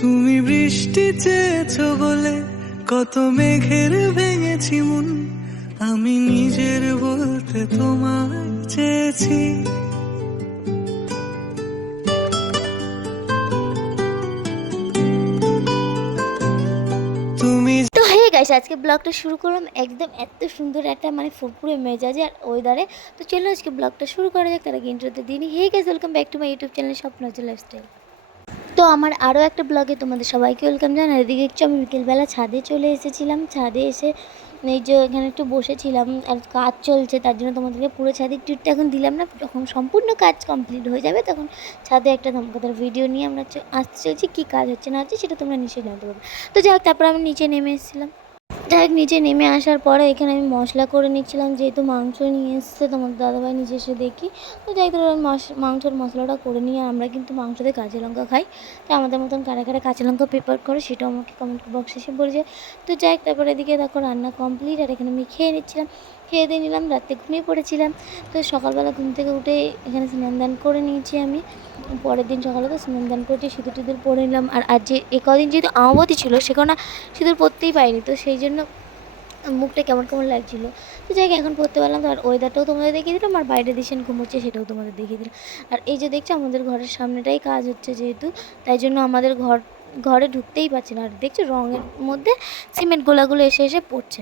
তুমি বৃষ্টি চেয়েছ বলে কত মেঘের ভেঙেছি মন। আমি নিজের বলতে তোমায় চেয়েছি। গেছে আজকে ব্লগটা শুরু করলাম একদম এত সুন্দর একটা মানে ফুরফুরে মেজাজে আর ওয়েদারে তো চলো আজকে ব্লগটা শুরু করা যাক, তার আগে ইন্টারতে দিনই হে গেছে welcome back to my YouTube channel Swapna lifestyle তো আমার আরও একটা ব্লগে তোমাদের সবাইকে ওয়েলকাম জানাই। এদিকে একটু আমি বিকেলবেলা ছাদে চলে এসেছিলাম। ছাদে এসে এই যে এখানে একটু বসেছিলাম আর কাজ চলছে, তার জন্য তোমাদেরকে পুরো ছাদে ট্যুরটা এখন দিলাম না। যখন সম্পূর্ণ কাজ কমপ্লিট হয়ে যাবে তখন ছাদে একটা ধমকাতার ভিডিও নিয়ে আমরা আসতে চলছি, কী কাজ হচ্ছে না হচ্ছে সেটা তোমরা নিশ্চয়ই জানতে পারবে। তো যাই হোক, তারপর আমি নিচে নেমে এসেছিলাম। যাই নিচে নেমে আসার পরে এখানে আমি মশলা করে নিচ্ছিলাম, যেহেতু মাংস নিয়ে এসছে তোমার দাদাভাই নিচে এসে দেখি। তো যাই হোক মাংসের মশলাটা করে নিয়ে আমরা কিন্তু মাংসতে কাঁচা লঙ্কা খাই। তো আমাদের মতন কারা কারা কাঁচা লঙ্কা প্রিপার করে সেটাও আমাকে কমেন্ট বক্সে এসে বলেছে তো যাই তারপরে এদিকে দেখো রান্না কমপ্লিট আর এখানে আমি খেয়ে নিচ্ছিলাম। খেয়ে দিয়ে নিলাম, রাতে ঘুমিয়ে পড়েছিলাম। তো সকালবেলা ঘুম থেকে উঠে এখানে স্নান দান করে নিয়েছি আমি। পরের দিন সকালে তো স্নান দান করেছি, সিঁদুর টিঁদুর পরে নিলাম। আর আজ যে কদিন যেহেতু আমাবতী ছিল, সে কারণে সিঁদুর পরতেই পাইনি তো সেই জন্য মুখটা কেমন কেমন লাগছিল? তো যাই এখন পড়তে পারলাম, তো আর ওয়েদারটাও তোমাদের দেখিয়ে দিলাম, আর বাইরে দিশন ঘুমোচ্ছে সেটাও তোমাদের দেখিয়ে দিলাম। আর এই যে দেখছ, আমাদের ঘরের সামনেটাই কাজ হচ্ছে যেহেতু, তাই জন্য আমাদের ঘর, ঘরে ঢুকতেই পারছে না। আর দেখছ, রঙের মধ্যে সিমেন্ট গোলাগুলো এসে এসে পড়ছে।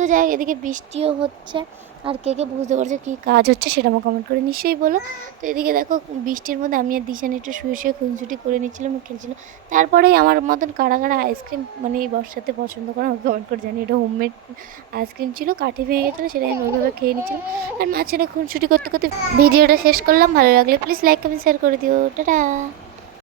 তো যাই এদিকে বৃষ্টিও হচ্ছে। আর কে কে বুঝতে পারছ কী কাজ হচ্ছে সেটা আমার কমেন্ট করে নিশ্চয়ই বলো। তো এদিকে দেখো, বৃষ্টির মধ্যে আমি আর দিশান একটু শুয়ে শুয়ে খুনছুটি করে নিচ্ছিলাম আর খেলছিলাম তারপরেই আমার মতন কারা কারা আইসক্রিম মানে এই বর্ষাতে পছন্দ করে আমাকে কমেন্ট করে জানি এটা হোমমেড আইসক্রিম ছিল, কাঠি ভেঙে গেছিল সেটা আমি ওইভাবে খেয়ে নিচ্ছিলাম। আর মাঝখানে খুনছুটি করতে করতে ভিডিওটা শেষ করলাম। ভালো লাগলে প্লিজ লাইক কমেন্ট শেয়ার করে দিও। টাটা!